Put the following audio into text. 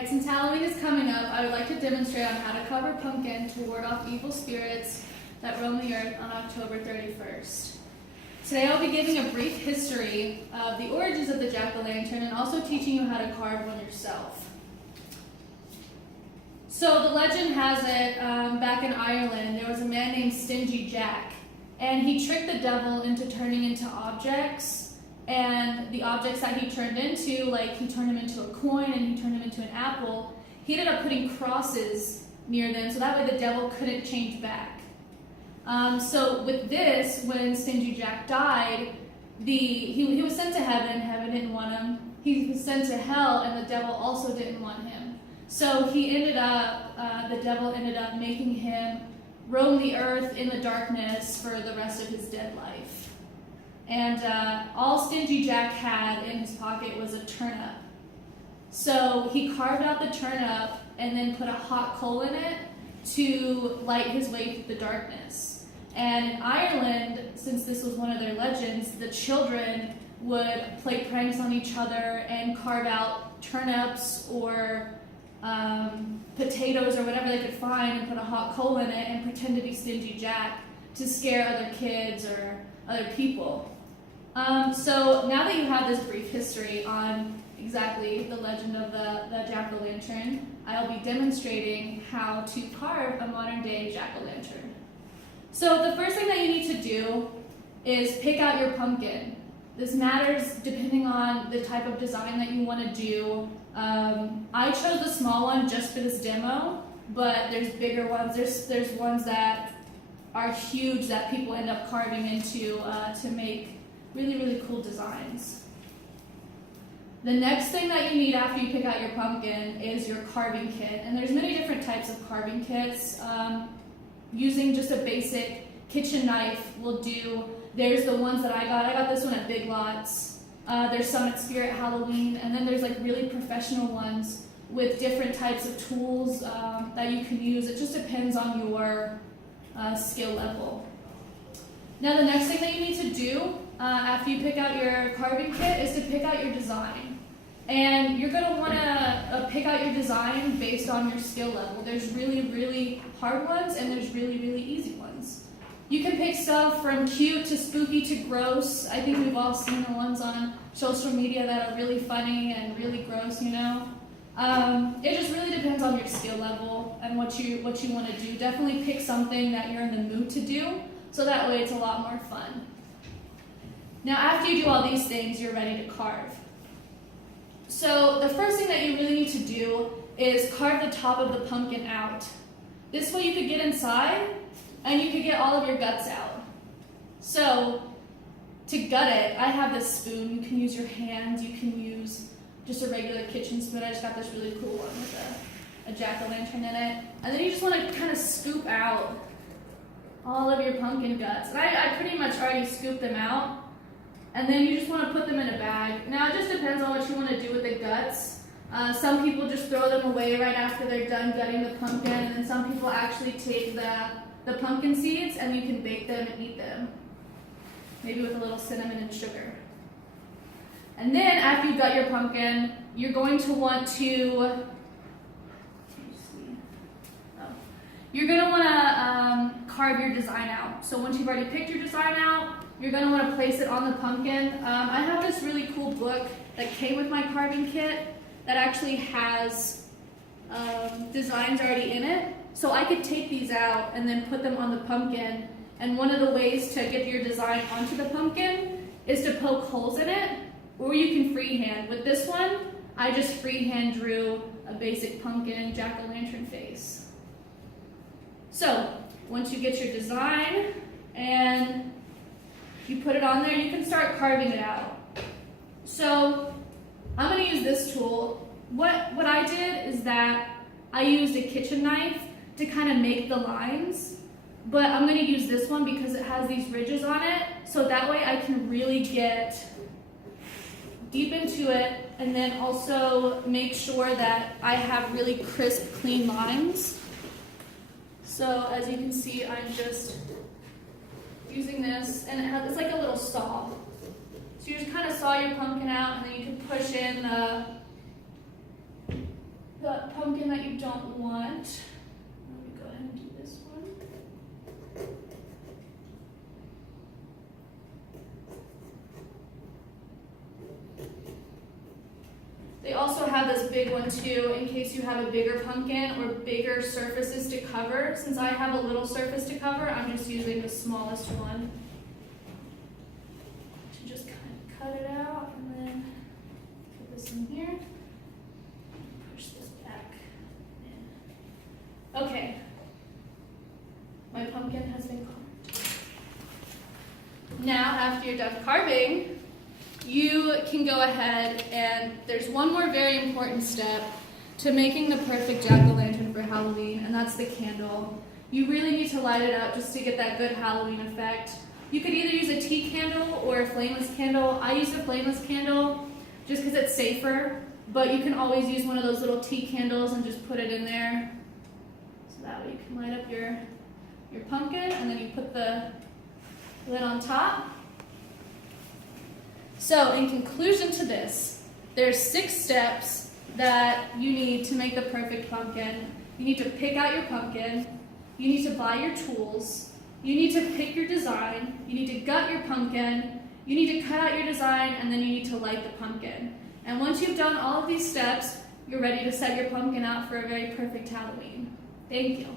Alright, since Halloween is coming up, I would like to demonstrate on how to carve a pumpkin to ward off evil spirits that roam the earth on October 31st. Today I'll be giving a brief history of the origins of the jack-o'-lantern and also teaching you how to carve one yourself. So the legend has it, back in Ireland, there was a man named Stingy Jack, and he tricked the devil into turning into objects. And the objects that he turned into, like he turned him into a coin and he turned him into an apple, he ended up putting crosses near them so that way the devil couldn't change back. So with this, when Stingy Jack died, he was sent to heaven. Heaven didn't want him. He was sent to hell, and the devil also didn't want him. So he ended up, the devil ended up making him roam the earth in the darkness for the rest of his dead life. And all Stingy Jack had in his pocket was a turnip. So he carved out the turnip and then put a hot coal in it to light his way through the darkness. And in Ireland, since this was one of their legends, the children would play pranks on each other and carve out turnips or potatoes or whatever they could find and put a hot coal in it and pretend to be Stingy Jack to scare other kids or other people. So now that you have this brief history on exactly the legend of the jack-o'-lantern, I'll be demonstrating how to carve a modern-day jack-o'-lantern. So the first thing that you need to do is pick out your pumpkin. This matters depending on the type of design that you want to do. I chose the small one just for this demo, but there's bigger ones. There's ones that are huge that people end up carving into to make really, really cool designs. The next thing that you need after you pick out your pumpkin is your carving kit. And there's many different types of carving kits. Using just a basic kitchen knife will do. There's the ones that I got this one at Big Lots. There's some at Spirit Halloween. And then there's like really professional ones with different types of tools that you can use. It just depends on your skill level. Now the next thing that you need to do after you pick out your carving kit is to pick out your design. And you're going to want to pick out your design based on your skill level. There's really, really hard ones and there's really, really easy ones. You can pick stuff from cute to spooky to gross. I think we've all seen the ones on social media that are really funny and really gross, you know. It just really depends on your skill level and what you want to do. Definitely pick something that you're in the mood to do, so that way it's a lot more fun. Now after you do all these things, you're ready to carve. So the first thing that you really need to do is carve the top of the pumpkin out. This way you could get inside and you could get all of your guts out. So to gut it, I have this spoon. You can use your hands, you can use just a regular kitchen spoon. I just got this really cool one with a jack-o'-lantern in it. And then you just want to kind of scoop out all of your pumpkin guts. And I pretty much already scooped them out. And then you just want to put them in a bag. Now it just depends on what you want to do with the guts. Some people just throw them away right after they're done gutting the pumpkin. And then some people actually take the pumpkin seeds and you can bake them and eat them. Maybe with a little cinnamon and sugar. And then after you gut your pumpkin, you're going to want to carve your design out. So once you've already picked your design out, you're going to want to place it on the pumpkin. I have this really cool book that came with my carving kit that actually has designs already in it. So I could take these out and then put them on the pumpkin. And one of the ways to get your design onto the pumpkin is to poke holes in it, or you can freehand. With this one, I just freehand drew a basic pumpkin jack-o'-lantern face. So once you get your design and you put it on there, you can start carving it out. So I'm going to use this tool. What I did is that I used a kitchen knife to kind of make the lines, but I'm going to use this one because it has these ridges on it, so that way I can really get deep into it and then also make sure that I have really crisp, clean lines. So as you can see, I'm just using this, and it's like a little saw. So you just kind of saw your pumpkin out, and then you can push in the pumpkin that you don't want. Let me go ahead and do this one. They also have this big one too, in case you have a bigger pumpkin or bigger surfaces to cover. Since I have a little surface to cover, I'm just using the smallest one to just kind of cut it out, and then put this in here. Push this back in. Okay, my pumpkin has been carved. Now, after you're done carving, you can go ahead and there's one more very important step to making the perfect jack-o'-lantern for Halloween, and that's the candle. You really need to light it up just to get that good Halloween effect. You could either use a tea candle or a flameless candle. I use a flameless candle just because it's safer, but you can always use one of those little tea candles and just put it in there. So that way you can light up your pumpkin, and then you put the lid on top. So, in conclusion to this, there's 6 steps that you need to make the perfect pumpkin. You need to pick out your pumpkin, you need to buy your tools, you need to pick your design, you need to gut your pumpkin, you need to cut out your design, and then you need to light the pumpkin. And once you've done all of these steps, you're ready to set your pumpkin out for a very perfect Halloween. Thank you.